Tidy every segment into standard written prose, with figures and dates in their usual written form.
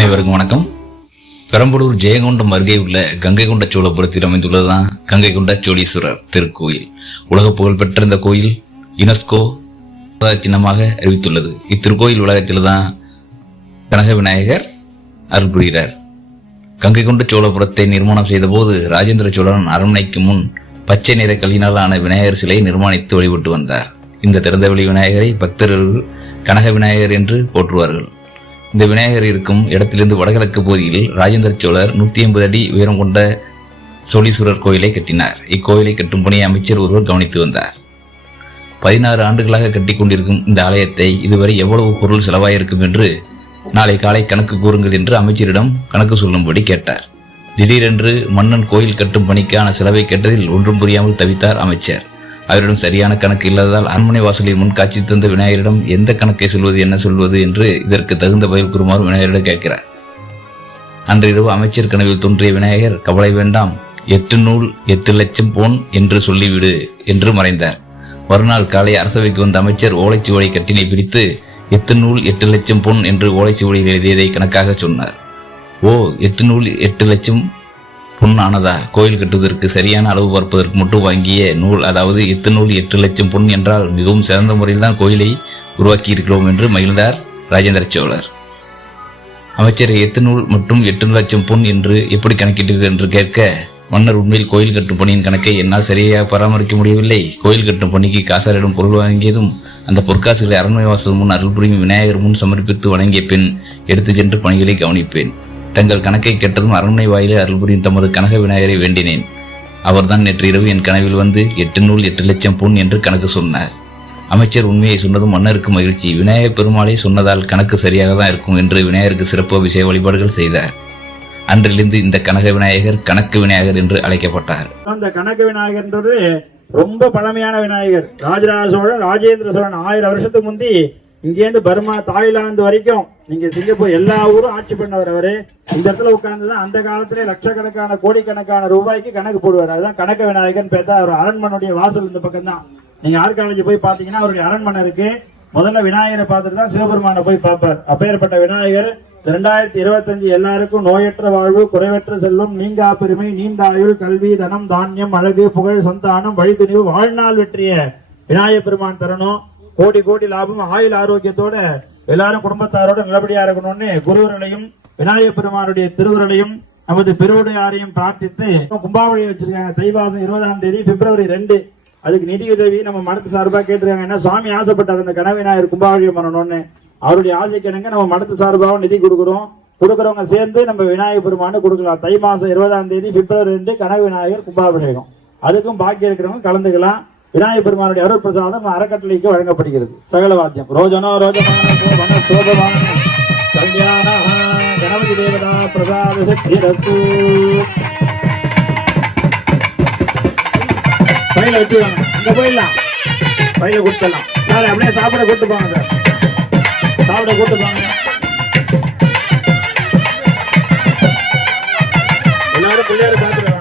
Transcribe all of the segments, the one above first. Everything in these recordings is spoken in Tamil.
அனைவருக்கும் வணக்கம். பெரம்பலூர் ஜெயங்கொண்டம் அருகே உள்ள கங்கை கொண்ட சோழபுரத்தில் அமைந்துள்ளதுதான் கங்கை கொண்ட சோழீஸ்வரர் திருக்கோயில். உலக புகழ்பெற்ற இந்த கோயில் யுனெஸ்கோ சின்னமாக அறிவித்துள்ளது. இத்திருக்கோயில் உலகத்தில் தான் கனக விநாயகர் அருள் புரிகிறார். கங்கை கொண்ட சோழபுரத்தை நிர்மாணம் செய்த போது ராஜேந்திர சோழன் அரண்மனைக்கு முன் பச்சை நிற கல்லினால் ஆன விநாயகர் சிலையை நிர்மாணித்து வழிபட்டு வந்தார். இந்த திறந்தவெளி விநாயகரை பக்தர்கள் கனக விநாயகர் என்று போற்றுவார்கள். இந்த விநாயகர் இருக்கும் இடத்திலிருந்து வடகிழக்கு பகுதியில் ராஜேந்திர சோழர் 150 அடி உயரம் கொண்ட சோழீஸ்வரர் கோயிலை கட்டினார். இக்கோயிலை கட்டும் பணியை அமைச்சர் ஒருவர் கவனித்து வந்தார். 16 ஆண்டுகளாக கட்டி கொண்டிருக்கும் இந்த ஆலயத்தை இதுவரை எவ்வளவு பொருள் செலவாயிருக்கும் என்று நாளை காலை கணக்கு கூறுங்கள் என்று அமைச்சரிடம் கணக்கு சொல்லும்படி கேட்டார். திடீரென்று மன்னன் கோயில் கட்டும் பணிக்கான செலவை கேட்டதில் ஒன்றும் புரியாமல் தவித்தார் அமைச்சர். அவரிடம் சரியான கணக்கு இல்லாததால் அரண்மனை வாசலில் முன் காட்சி தந்த விநாயகரிடம் எந்த கணக்கை சொல்வது என்ன சொல்வது என்று இதற்கு தகுந்த பதில் கூறுமாறு விநாயகரிடம் கேட்கிறார். அன்றிரவு அமைச்சர் கனவில் தோன்றிய விநாயகர், கவலை வேண்டாம், 8 நூல் 8 லட்சம் பொன் என்று சொல்லிவிடு என்று மறைந்தார். மறுநாள் காலை அரசவைக்கு வந்த அமைச்சர் ஓலைச்சுவடி கட்டினை பிடித்து 8 நூல் 8 லட்சம் பொன் என்று ஓலைச்சுவடியில் எழுதியதை கணக்காக சொன்னார். ஓ, 8 நூல் 8 லட்சம் பொன் ஆனதா? கோயில் கட்டுவதற்கு சரியான அளவு பார்ப்பதற்கு மட்டும் வாங்கிய நூல், அதாவது 8 நூல் 8 லட்சம் பொன் என்றால் மிகவும் சிறந்த முறையில் தான் கோயிலை உருவாக்கி இருக்கிறோம் என்று மகிழ்ந்தார் ராஜேந்திர சோழர். அமைச்சர் 8 நூல் மற்றும் 8 லட்சம் பொன் என்று எப்படி கணக்கிட்டீர்கள் என்று கேட்க, மன்னர், உண்மையில் கோயில் கட்டும் பணியின் கணக்கை என்னால் சரியாக பராமரிக்க முடியவில்லை. கோயில் கட்டும் பணிக்கு காசாரிடம் பொருள் வாங்கியதும் அந்த பொற்காசுகளை அரண்மனை வாசல் முன் அருள் புரியும் விநாயகர் முன் சமர்ப்பித்து வணங்கிய பின் எடுத்து சென்று பணிகளை கவனிப்பேன். தங்கள் கணக்கை கேட்டதும் அரண்மனை வாயிலே அருள் புரியும் தமது கனக விநாயகரை வேண்டினேன். அவர்தான் நேற்று இரவு என் கனவில் வந்து 8 நூல் 8 லட்சம் பொன் என்று கணக்கு சொன்னார். அமைச்சர் உண்மையை சொன்னதும் மன்னருக்கு மகிழ்ச்சி. விநாயகர் பெருமாளை சொன்னதால் கணக்கு சரியாக தான் இருக்கும் என்று விநாயகருக்கு சிறப்பு அபிஷேக வழிபாடுகள் செய்தார். அன்றிலிருந்து இந்த கனக விநாயகர் கணக்கு விநாயகர் என்று அழைக்கப்பட்டார். அந்த கணக்கு விநாயகர்ன்றது ரொம்ப பழமையான விநாயகர். ராஜராஜ சோழன், ராஜேந்திர சோழன் 1000 வருஷத்துக்கு முந்தி இங்கேருந்து பர்மா, தாய்லாந்து வரைக்கும், நீங்க சிங்கப்பூர் எல்லா ஊரும் ஆட்சி பண்ணவர் அவரு. இந்த இடத்துல உட்கார்ந்துதான் அந்த காலத்திலே லட்சக்கணக்கான கோடிக்கணக்கான ரூபாய்க்கு கணக்கு போடுவார். அதுதான் கணக்க விநாயகர்னு பேசா. அவர் அரண்மனையுடைய வாசல் இந்த பக்கம் தான். நீங்க ஆர்காலஜி போய் பாத்தீங்கன்னா அவருடைய அரண்மனை இருக்கு. முதல்ல விநாயகரை பார்த்துட்டு தான் சிவபெருமானை போய் பார்ப்பார். அப்பேற்பட்ட விநாயகர் 2025 எல்லாருக்கும் நோயற்ற வாழ்வு, குறைவற்ற செல்வம், நீங்கா பெருமை, நீண்ட ஆயுள், கல்வி, தனம், தானியம், அழகு, புகழ், சந்தானம், வழித்துணிவு, வாழ்நாள் வெற்றிய விநாயகர் பெருமான் தரணும். கோடி கோடி லாபம், ஆயுள் ஆரோக்கியத்தோட எல்லாரும் குடும்பத்தாரோட நல்லபடியா இருக்கணும்னு குருவர்களையும் விநாயகர் பெருமானுடைய திருவுருளையும் நமது பெருவுடையாரையும் பிரார்த்தித்து கும்பாவளியை வச்சிருக்காங்க. தை மாதம் 20ஆம் தேதி பிப்ரவரி 2. அதுக்கு நிதி உதவி நம்ம மடத்து சார்பா கேட்டிருக்காங்க. ஏன்னா சுவாமி ஆசைப்பட்டார் அந்த கனவிநாயகர் கும்பாவளியை பண்ணணும்னு. அவருடைய ஆசைக்கிணங்க நம்ம மடத்து சார்பாகவும் நிதி கொடுக்குறோம். கொடுக்குறவங்க சேர்ந்து நம்ம விநாயகர் பெருமானு கொடுக்கலாம். தை மாசம் 20ஆம் தேதி பிப்ரவரி 2 கனக விநாயகர் கும்பாபிஷேகம். அதுக்கும் பாக்கி இருக்கிறவங்க கலந்துக்கலாம். விநாயகர் பெருமானுடைய அருள் பிரசாதம் அறக்கட்டளைக்கு வழங்கப்படுகிறது. சகல வாத்தியம் ரோஜனோ ரோஜமான கல்யாண கணபதி தேவதா பிரசாத சக்திரத்து. பையில வச்சுக்கோங்க, இங்க போயிடலாம், பையில கொடுத்துடலாம். சார் அப்படியே சாப்பிட கூட்டு போங்க, சார் சாப்பிட கூட்டு போங்க. எல்லாரும் பிள்ளையார பார்த்துட்டு வாங்க.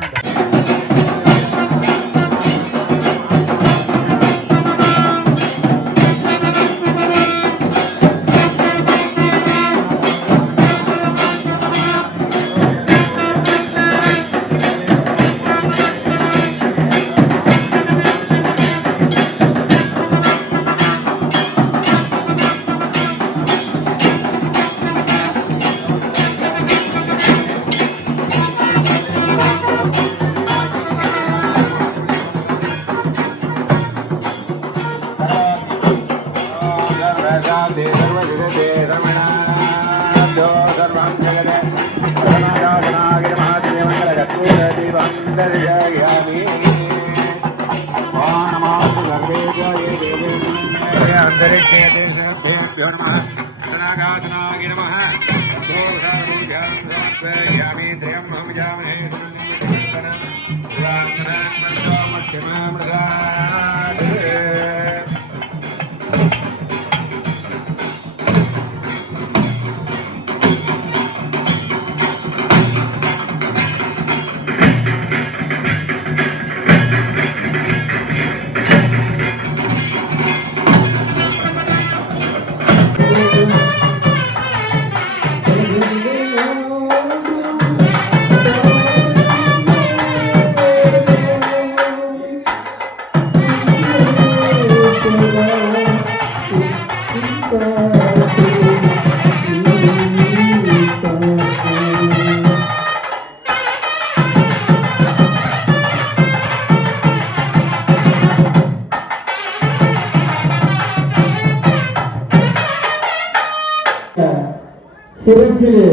சிறசிலே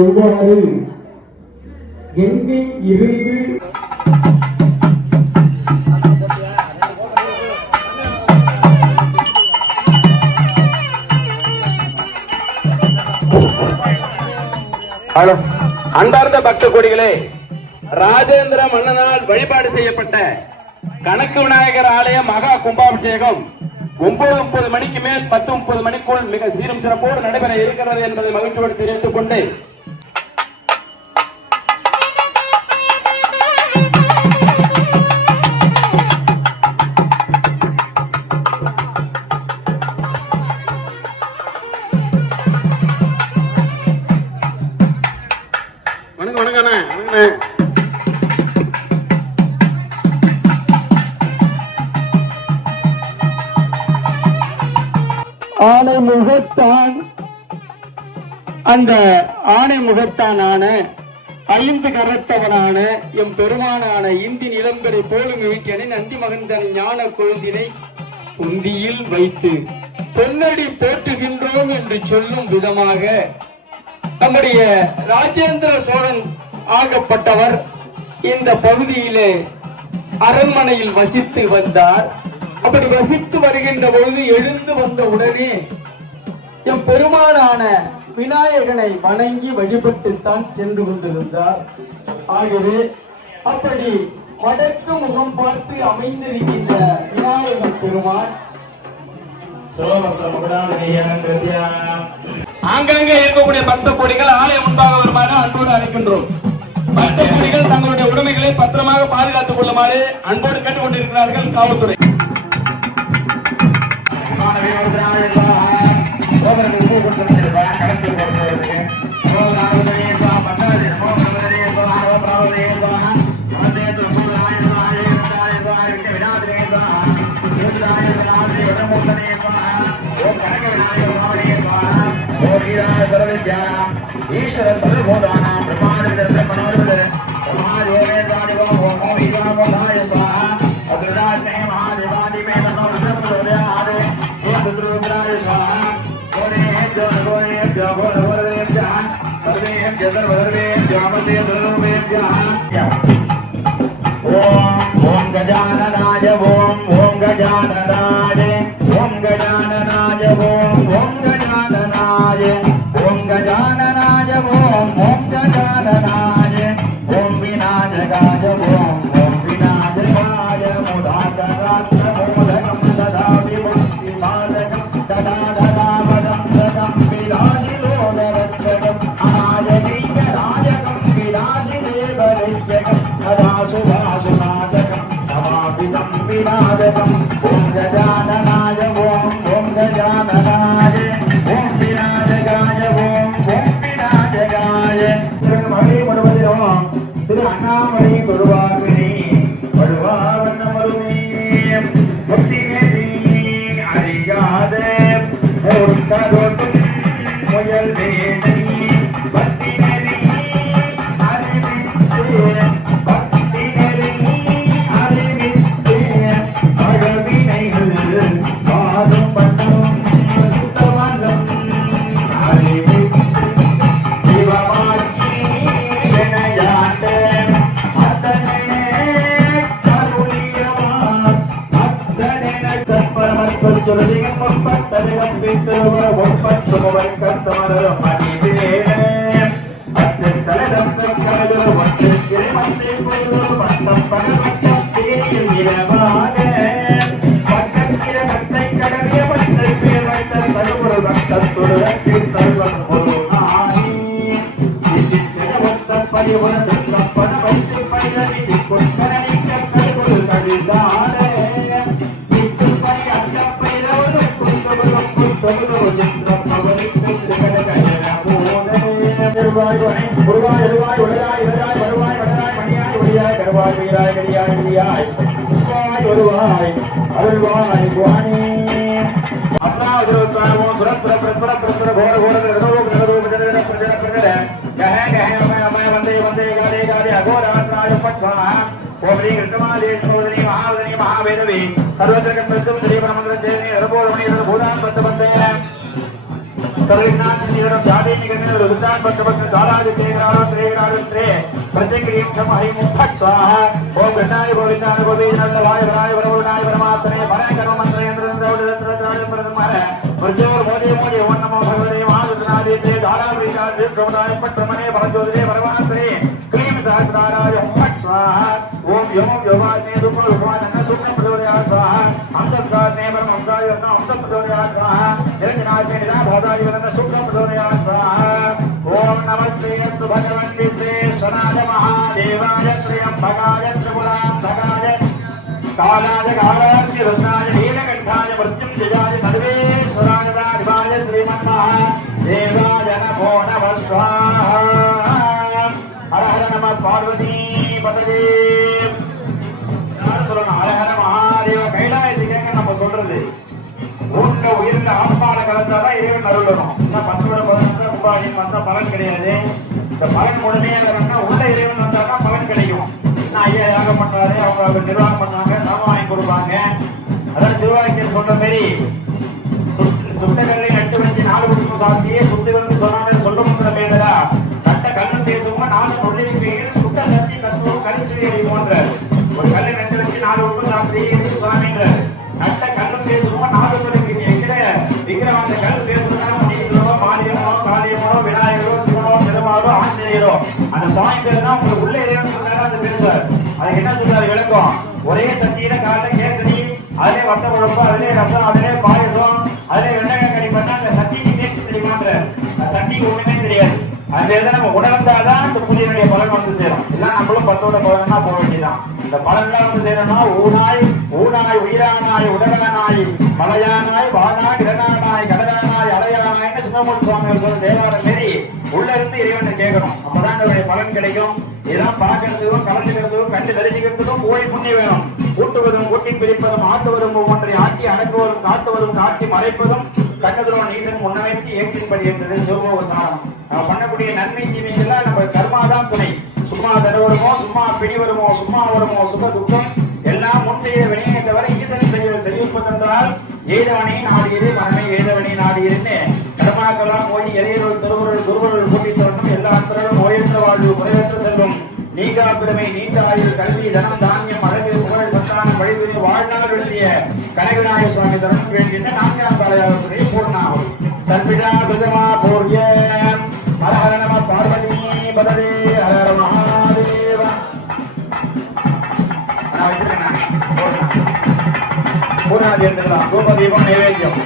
எவ்வாறு எங்கே இருந்து அன்பார்ந்த பக்த கோடிகளே, ராஜேந்திர மன்னனால் வழிபாடு செய்யப்பட்ட கணக்கு விநாயகர் ஆலய மகா கும்பாபிஷேகம் 9:30 மணிக்கு மேல் 10:30 மணிக்குள் மிக சீரும் சிறப்போடு நடைபெற இருக்கிறது என்பதை மகிழ்ச்சியோடு தெரிவித்துக் கொண்டு ஆணை முகத்தான் அந்த ஆணை முகத்தானான 5 கரத்தவனான எம் பெருமானான இந்தி நிலம்பரை போலும் வீட்டனை நந்தி மகன் தன் ஞான கொழுந்தினை உந்தியில் வைத்து பொன்னடி போற்றுகின்றோம் என்று சொல்லும் விதமாக நம்முடைய ராஜேந்திர சோழன் ஆகப்பட்டவர் இந்த பகுதியிலே அரண்மனையில் வசித்து வந்தார். அப்படி வசித்து வருகின்ற பொழுது எழுந்து வந்த உடனே எம் பெருமானான விநாயகனை வணங்கி வழிபட்டுத்தான் சென்று கொண்டிருந்தார். ஆகவே அப்படி வடக்கு முகம் பார்த்து அமைந்திருக்கின்ற விநாயகர் பெருமான் ஆங்காங்கே இருக்கக்கூடிய பக்த கோடிகள் ஆலயம் முன்பாக வருமாறு அன்போடு அழைக்கின்றோம். பக்த கோடிகள் தங்களுடைய உடைமைகளை பத்திரமாக பாதுகாத்துக் கொள்ளுமாறு அன்போடு கேட்டுக் கொண்டிருக்கிறார்கள் காவல்துறை. ஈஸ்வர சர்வபூதானா பிரமாண மனோரத ஓம் கஜானனாய ஓம் கஜானனாய ஓம் கஜானனாய ஓம் கஜானனாய ஓம் கஜானனாய ஓம் கஜானனாய ஓம் விநாயகாய ஓம் விநாயகாய முதாகராத்ர மோதகம் சதா விமுக்தி சாதகம் ததாததாவதம் சதம் விலாசிலோதரத்ரகம் ஆயதீக ராஜகம் விலாசி தேவரைஜகம் அதாசுபாசுநாசகம் சமாபிதம் விநாதகம் ஓம் கஜானனாய ஓம் கஜானனாய ஓம் விநாயகாய ஓம் விநாயகாய மழை வருவதிலும் திரு அண்ணாமலை கொடுவார்வினி வடுவாவண்ணமருமே பக்தினேதி அறியாத முயல் வேணி பக்தினேதி அறிவித்து பக்தினேதி அறிவித்து அழவினைகள் பாதும் பண்ணும் சுத்தவனம் அறிவித்து சிவமாக்கி வினையாண்ட அத்தனே கருளியவான் அத்தனென கற்பரமற்கொள் சொல்லியம் ஒப்பத்தரிடம் வைத்திருவர ஒப்பத்துமுவை கத்தமரும் மதிவேனே அத்தின் தலைதத்தம் கருதுல ஒத்திருக்கிற மத்தை பொழுது பட்டம் பகவட்டம் தேனியில் இளவாக பக்கத்திர கத்தை கடவிய பட்டை பேர் வைத்த தருமுறை பக்தத்துடு வைத்து தருவன் ஒரு ஆணி தித்தித்திர ஒத்த பதிவுறது கப்பன வைத்து பயிரவி கொத்தரணிக்க கருவுரு கடிதாரே விட்டு பணி அச்சப்பயிரவது குத்தபுரம் குத்தபுரம் சித்திரம் அவருக்கு திருகடகட போதே உருவாய் உருவாய் உலகாய் உலகாய் வருவாய் வடராய் மணியாய் ஒளியாய் கருவாய் வீராய் கடியாய் விடியாய் உருவாய் உருவாய் அருள்வாய் குவானே அஸ்ராவதிரோத்வாமோ சுரத்ர பிரத்வர பிரத்வர கோர கோர நிரதோக நிரதோக ஜனன பிரஜன பிரஜன கஹ கஹ அமய வந்தே வந்தே காலே காலே அகோராத்ராய பட்சா ஓம்ரீ கிருஷ்ணமாதே சோதரி மகாவதனி மகாவேதவி சர்வத்திர கந்தம் ஸ்ரீ பரமந்திர ஜெயனி ரபோரமணி ரபோதாம் பத்த பத்தே सर्वज्ञाननिधिगणं जातिनिगणं रुद्रान् भक्तभक्त दारादित्येग्रारत्रे प्रत्यक्रियं हरिमुक्तः स्वाहा ओम गणाय गोविंदाय गोविंदाय वराय वरवणाय परमात्मने भराय कर्ममन्त्रयेन्द्रं प्रथमः प्रचोर मोदे ओम नमो भगवते महारुद्रादित्ये दारावृतादित्ये समुदाय पट्टमने परज्योतिरे परमात्मने क्लीं सहस्राराय स्वाहा ओम यम योगाग्ने दुपो योगानन्न सुप्र प्रचोदयाय स्वाहा हंसत्काग्ने परम हंसाय रत्न हंस प्रचोदयाय स्वाहा निरंजनाग्ने निराभादाय वरन्न सुप्र प्रचोदयाय स्वाहा ओम नमस्ते यस्तु भगवन् विश्वेश्वराय महादेवाय त्र्यंबकाय त्रिपुरान्तकाय कालाय कालाग्नि रुद्राय नीलकण्ठाय मृत्युञ्जयाय सर्वेश्वराय राघवाय श्रीमन्महादेवाय नमो नमः स्वाहा हर हर नमः पार्वती பதவி யார் சொல்லணும்? ஹரஹர மகாதேவ கைலாயத்துக்கு நம்ம சொல்றது ஊர்ல உயிரில் ஆத்மால கலந்தாதான் இறைவன் அருளணும். 10 வருடம் 15 கும்பாபிஷேகம் வந்தா பலன் கிடையாது. இந்த பலன் உடனே வரணும்னா உள்ள இறைவன் வந்தாதான் பலன் கிடைக்கும். ஐயா யாகம் பண்றாரு, அவங்க நிர்வாகம் பண்ணாங்க, சாமம் வாங்கி கொடுப்பாங்க. அதான் சிறுவாக்கியர் சொல்ற மாதிரி சுட்டகல்லை நட்டு வச்சு 4 குடும்பம் சாத்தியே சுத்தி வந்து சொன்னாங்க சொல்ற மேடா கட்ட கண்ணு பேசுவோம் 4 சொல்லிருப்பீங்க சுட்ட சத்தி கத்துவோம் கரிச்செடி போன்ற ஒரு கல்லை நட்டு வச்சு 4 குடும்பம் சாத்தியே சொன்னாங்க கட்ட கண்ணு பேசுவோம் 4 சொல்லிருப்பீங்க எங்கிட்ட விக்கிரவாந்த கல் பேசுறதுனா நீசரோ மாரியமோ காளியமோ விநாயகரோ சிவனோ பெருமாளோ ஆஞ்சநேயரோ அந்த சுவாமி பேர் தான் உங்களுக்கு உள்ள இறைவன் சொன்னாங்க. அந்த பேசுவார் அதுக்கு என்ன சொல்றாரு விளக்கம்? ஒரே சட்டியில காலைல கேசரி, அதிலே வட்ட குழம்பு, அதிலே ரசம், அதிலே பாயசம், அதிலே வெண்டைக்காய் கறி பண்ணா அந்த சட்டிக்கு டேஸ்ட் தெரியுமான்ற சட்டிக்கு ஒண்ணுமே தெரியாது. அந்த இதை நம்ம உணர்ந்தாதான் இந்த பூஜையினுடைய பலன் வந்து சேரும். எல்லாம் நம்மளும் 10ஓட பலன்னா போக வேண்டியதான். இந்த பலன்லாம் வந்து சேரணும்னா ஊனாய் ஊனாய் உயிரானாய் உடலானாய் மலையானாய் வானாய் இடனானாய் கடலானாய் அலையானாய்னு சுப்பிரமணிய சுவாமி சொல்ற தேவாரம் மாரி உள்ள இருந்து இறைவனை கேட்கணும். அப்பதான் அதனுடைய பலன் கிடைக்கும். இதெல்லாம் பார்க்கறதுக்கும் கலந்துக்கிறதுக்கும் கண்டு தரிசிக்கிறதுக்கும் கோழி புண்ணியம் வேணும். கூட்டுவதும் கூட்டி பிரிப்பதும் ஆட்டுவதும் ஒவ்வொன்றை ஆட்டி அடக்குவதும் காட்டுவதும் காட்டி மறைப்பதும் கண்ணதுரோன் ஈசன் முன்னவைத்து ஏற்றின்படி என்றது சிவபோகசாரம். நம்ம பண்ணக்கூடிய நன்மை தீமைகள்லாம் நம்ம கர்மாதான் துணை. சும்மா தருவருமோ சும்மா பிடி வருமோ சும்மா வருமோ சுக துக்கம் எல்லாம் முன் செய்த வினையை தவிர ஈசன் செய்விப்பதென்றால் ஏதவனை நாடியிரு மனமை ஏதவனை நாடியிருன்னு கர்மாக்கெல்லாம் போய் இறையர்கள் திருவருள் குருவருள் கூட்டி தரணும். எல்லா திறனும் ஓயற்ற வாழ்வு குறைவற்ற செல்வம் நீங்கா பெருமை நீண்ட ஆயுள் கல்வி தனம் தானியம் அழகு புகழ் சந்தானம் வழிபறி வாழ்நாள் எழுதிய கனகநாயக சுவாமி தரணும் வேண்டிய 4ஆம் தலையாளத்துடைய பூர்ணாகும் சர்பிடா சுஜமா போர்ய ஹர ஹர நம பார்வதி பதவே ஹர ஹர மகாதேவா. நான் வச்சிருக்கேன் பூர்ணாதி எடுத்துக்கலாம். தூப தீபம் நைவேத்தியம்.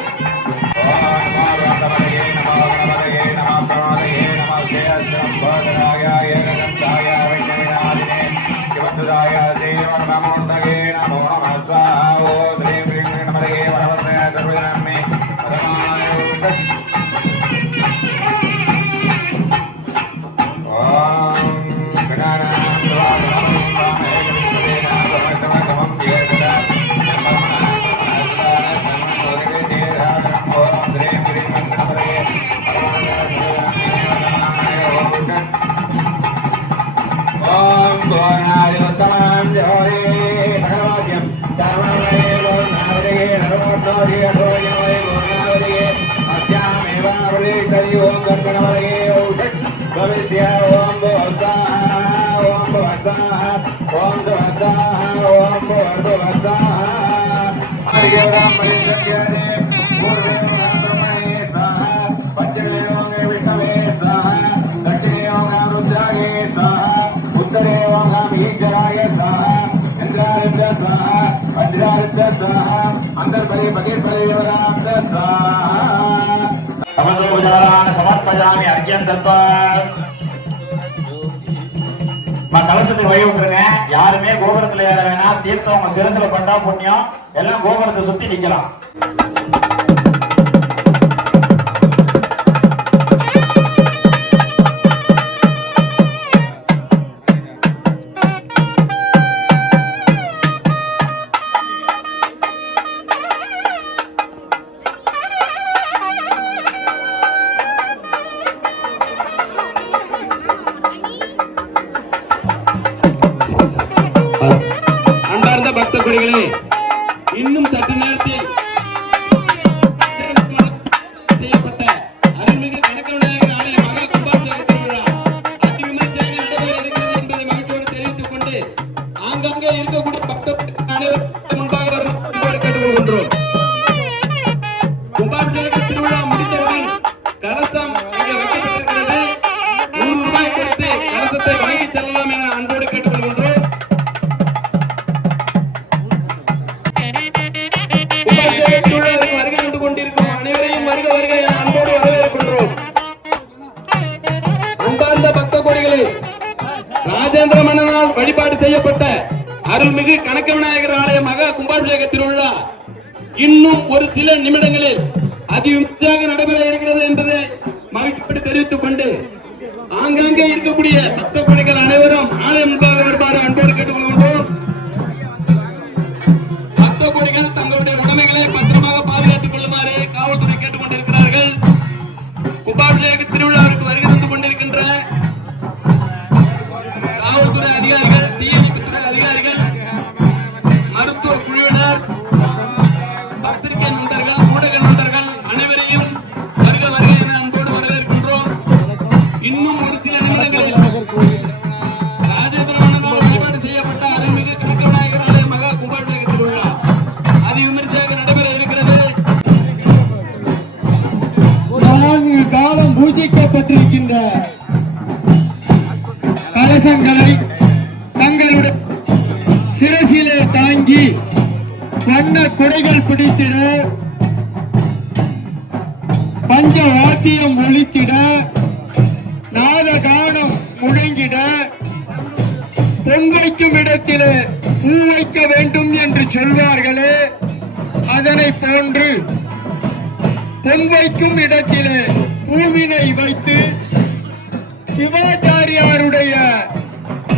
சமர்ப்பஜாமி அர்க்கியம் தத்வா. கலசத்துக்கு வழி விட்டுருங்க. யாருமே கோபுரத்துல ஏற வேணாம். தீர்த்தம் உங்க சிரசுல பட்டா புண்ணியம். எல்லாம் கோபுரத்தை சுத்தி நிக்கலாம். இன்னும் சற்று நேரத்தில் செய்யப்பட்ட செய்யப்பட்ட அருள்மிகு கணக்க விநாயகர் ஆலய மகா கும்பாபிஷேக திருவிழா இன்னும் ஒரு சில நிமிடங்களில் அதிவிமர்சையாக நடைபெற இருக்கிறது என்பதை மகிழ்ச்சியோடு தெரிவித்துக் கொண்டு ஆங்காங்கே இருக்கக்கூடிய சத்த கொடிகள் அனைவரும் ஆலய முன்பாக வருமாறு அன்போடு கேட்டுக்கொள்கின்றோம். சத்த கொடிகள் தங்களுடைய உடைமைகளை பத்திரமாக பாதுகாத்துக் கொள்ளுமாறு காவல்துறை கேட்டுக் கொண்டிருக்கிறார்கள். கும்பாபிஷேக திருவிழாவிற்கு வருகை தந்து கொண்டிருக்கின்ற காவல்துறை அதிகாரிகள், தீயணைப்பு துறை அதிகாரிகள், மருத்துவ குழுவினர், பத்திரிகை நண்பர்கள், ஊடக நண்பர்கள் அனைவரையும் வருக வருக என அன்போடு வரவேற்கின்றோம். இன்னும் ஒரு சில நிமிடங்களில் ராஜேந்திர மன்னனால் வழிபாடு செய்யப்பட்ட அருள்மிகு கணக்க விநாயகர் ஆலய மகா கும்பாபிஷேக திருவிழா அதிவிமர்சையாக நடைபெற இருக்கிறது. 4 காலம் பூஜிக்கப்பட்டிருக்கின்ற கலசங்களை தங்களுடைய சிரசிலே தாங்கி வண்ண குடைகள் பிடித்திட, பஞ்ச வாத்தியம் ஒலித்திட, நாத கானம் முழங்கிட, பொன் வைக்கும் இடத்திலே பூ வைக்க வேண்டும் என்று சொல்வார்களே, அதனை போன்று பொன் வைக்கும் இடத்திலே பூவினை வைத்து சிவாச்சாரியாருடைய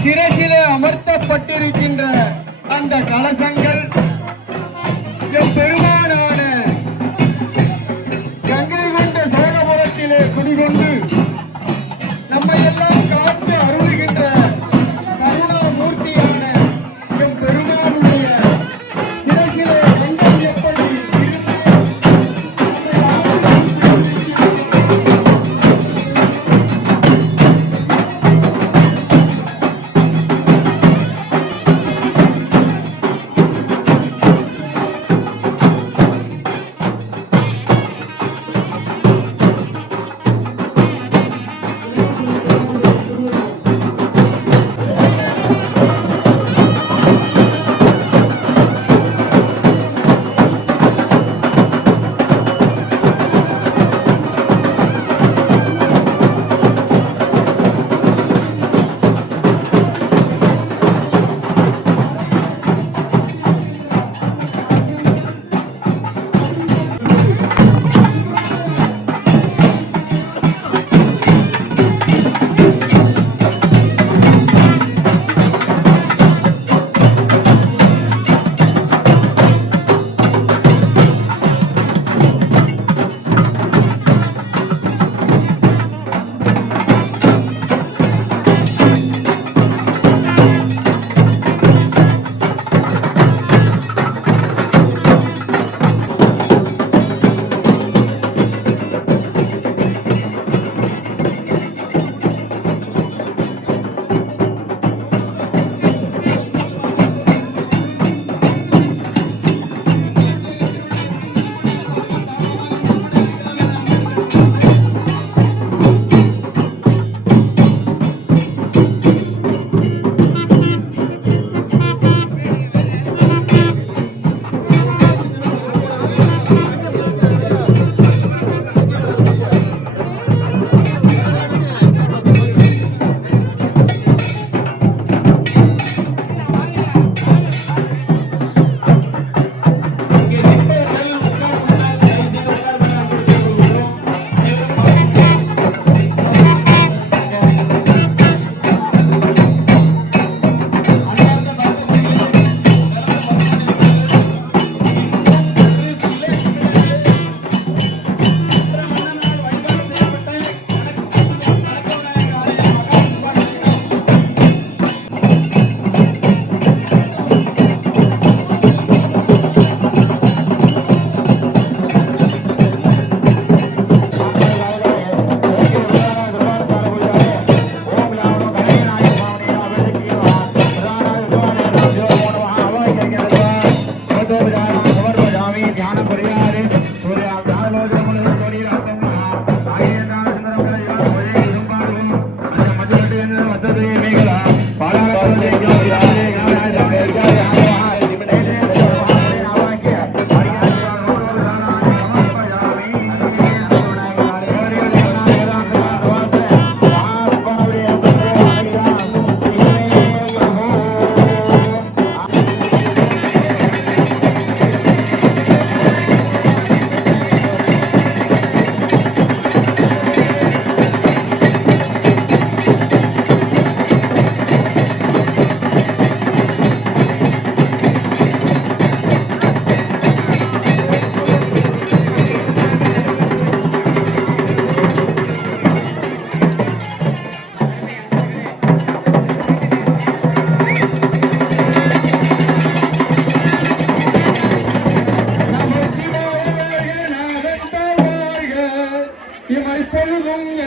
சிரசிலே அமர்த்தப்பட்டிருக்கின்ற அந்த கலசங்கள் எம் பெருமானான கங்கை கொண்ட சோழபுரத்திலே குடிகொண்டு நம்மை எல்லாம் காத்து அருளுகின்ற கருணாமூர்த்தியான எம் பெருமானுடைய சிரசிலே எங்கள் எப்படி இருந்து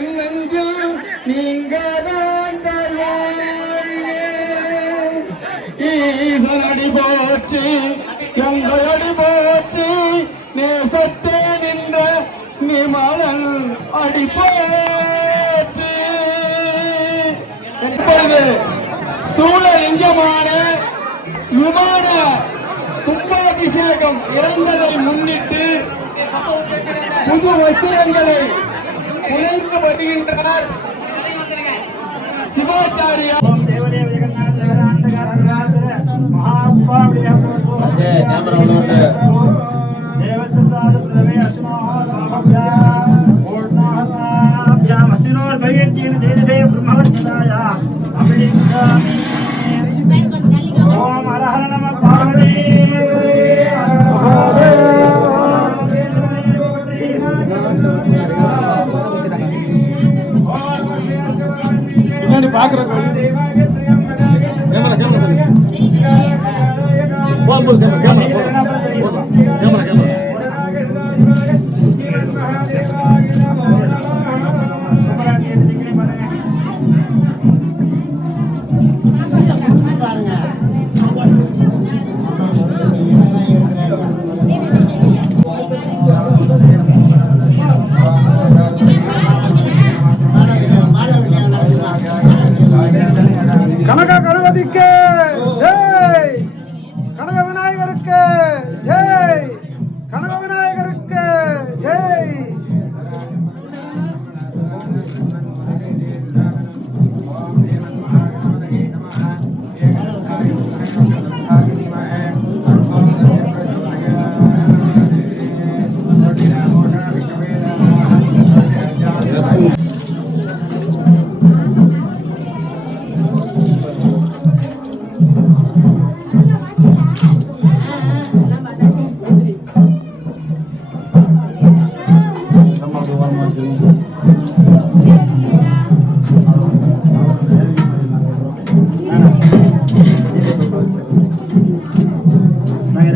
என் நெஞ்சில் நீங்கதான் ஈசனடி போற்றி எந்தையடி போற்றி நேசத்தே நின்ற நிமலன் அடி போற்றி. இப்பொழுது ஸ்தூல லிங்கமான விமான கும்பாபிஷேகம் இறந்ததை முன்னிட்டு புது வஸ்திரங்களை புனைந்து வருகின்றார் சிவாச்சாரியா. ஓம் ஹர நம பார்வதி பின்னாடி பாக்குற கேமரா கனக கணபதிக்கு ஜெய், கனக விநாயகருக்கு ஜெய், கனக விநாயகருக்கு ஜெய்.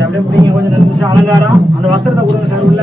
அப்படியே பிடிங்க, கொஞ்சம் 2 நிமிஷம் அலங்காரம். அந்த வஸ்திரத்தை கொடுங்க சார் உள்ள.